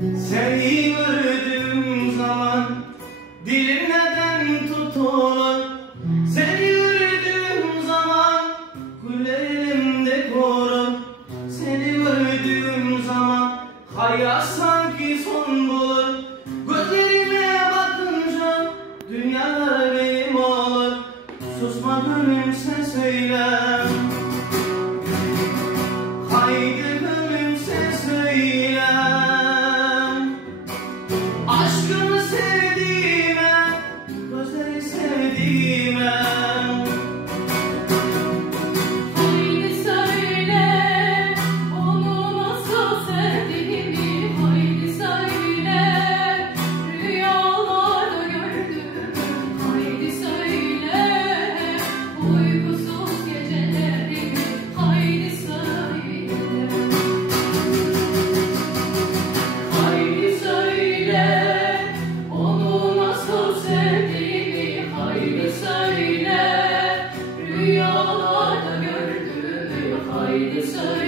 Seni gördüğüm zaman dilim neden tutulur? Seni gördüğüm zaman güllerimde korur. Seni gördüğüm zaman hayat sanki son bulur. Gözlerime bakınca dünyalar benim olur. Susma gönlüm sen söyle. Haydi gönlüm sen söyle. Aşkını sevdiğime, gözleri sevdiğime. Haydi söyle, onu nasıl sevdiğimi. Haydi söyle, rüyalarda gördüm. Haydi söyle, uykusuz gecelerimi. Haydi söyle. Haydi söyle, onu nasıl sevdiğimi. Haydi söyle, rüyalarda gördüğümü. Haydi söyle.